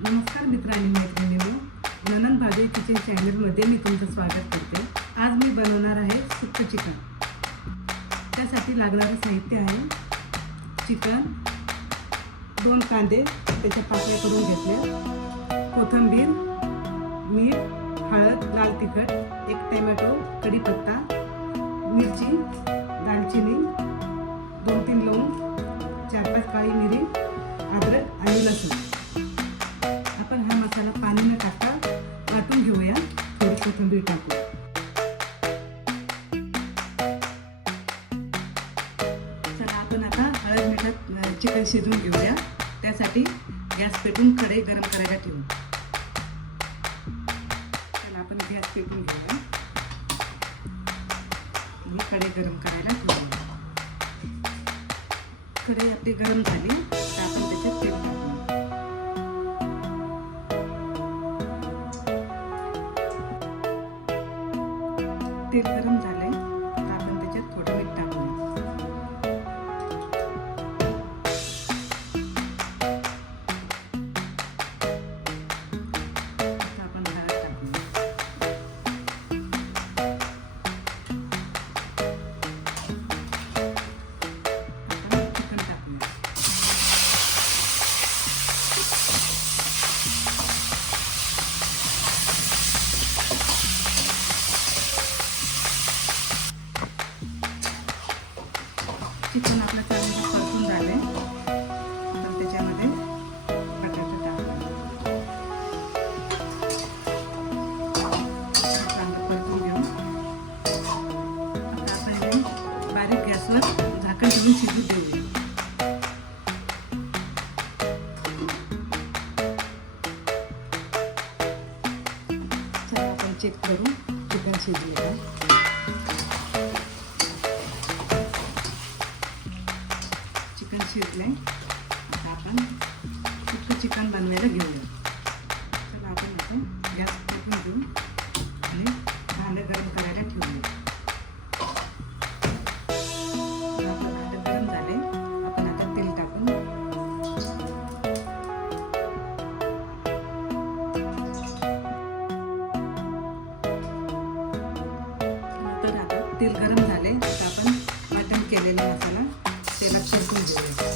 नमस्कार मित्र आणि मैत्रिणींनो, ननंद भाभी किचन चॅनलमध्ये मी तुमचं स्वागत करते। आज मी बनवणार आहे सुक्क चिकन। त्यासाठी लागणारे साहित्य आहे चिकन, 2 कांदे त्याच्या पाकळ्या करून घेतल्या, कोथिंबीर, मीठ, हळद, लाल तिखट, 1 टोमॅटो, कढीपत्ता, मिरची, दालचिनी, 2-3 लवंग, 4-5 काळी मिरी, अद्रक आणि लसूण। आपण हा मसाला पाणी न टाकता वाटून घेऊया, थोडी कोथिंबीर टाकू। चला आपण आता हळद मिठात चिकन शिजवून घेऊया। त्यासाठी गॅस पेटवून कढई गरम करायला ठेवू। चला आपण गॅस पेटवून घेऊया आणि कढई गरम करायला ठेवूया। कढई आपली गरम झाली तर आपण त्याच्यात तेल टाकू। तेल गरम झाले तर आपण त्याच्यात थोडं मीठ टाकूया। आता आपण हळद टाकूया। आता चिकन टाकूया। चिकन आपलं चांगलं परतून झाले, आपण त्याच्यामध्ये बटाटे टाकूया। चांगलं परतून घेऊ। आता आपण हे बारीक गॅसवर झाकण ठेवून शिजू देऊया। चला आपण चेक करू चिकन शिजले का। चिकन शिजले, आता आपण सुक्क चिकन बनवायला घेऊया। चला आपण आता गॅस पेटवून घेऊ आणि भांडं गरम करायला ठेवूया। आपलं भांडं गरम झाले, आपण आता तेल टाकून तर आता तेल गरम झाले तर आपण वाटण केलेला मसाला तेलात परतून घेऊया।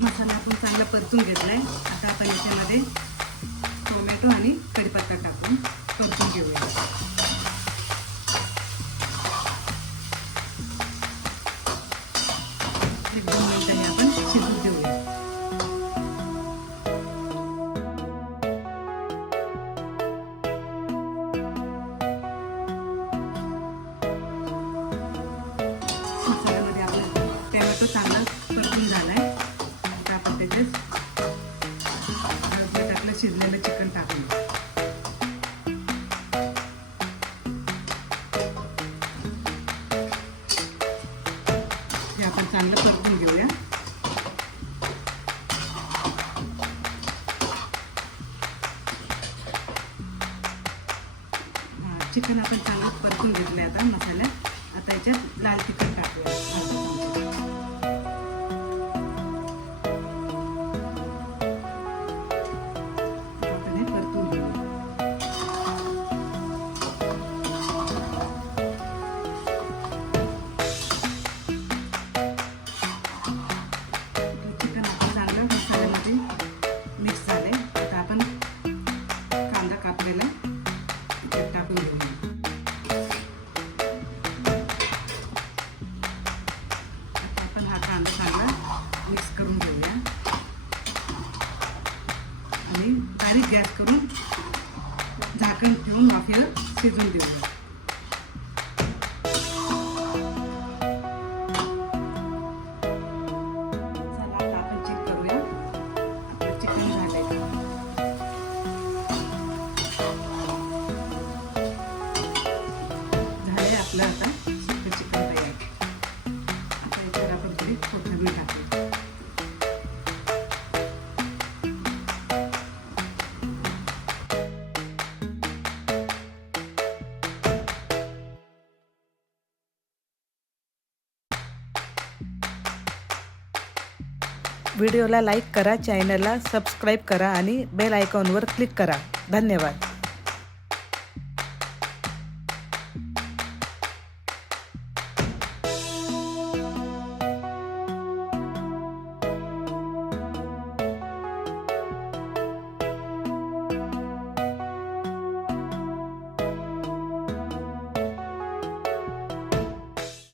मसाला आपण चांगला परतून घेतलाय। आता आपण याच्यामध्ये टोमॅटो आणि कढीपत्ता टाकून परतून घेऊया। 1-2 मिनिटांनी आपण शिजवून घेऊया। मसाल्यामध्ये आपला टोमॅटो चांगला परतून झालाय। आता आपण त्याच्यात टाकलं शिजलेलं चिकन टाकून हे आपण चांगलं परतून घेऊया। चिकन आपण चांगलं परतून घेतलंय आता मसाल्यात। आता याच्यात लाल तिखट टाकूया। आपण हे परतून घेऊया। चिकन आपलं चांगलं मसाल्यामध्ये मिक्स झाले, आता आपण कांदा कापलेला त्याच्यात टाकून घेऊया। आता आपण हा कांदा चांगला मिक्स करून घेऊया आणि बारीक गॅस करून झाकण ठेवून वाफेवर शिजवून देऊया। चला आता आपण चेक करूया आपलं चिकन झालंय का। झालंय आपलं आता सुक्क चिकन तयार। आता याच्यावर आपण थोडी कोथिंबीर टाकू। व्हिडिओला लाईक करा, चॅनलला सबस्क्राईब करा आणि बेल आयकॉनवर क्लिक करा. धन्यवाद.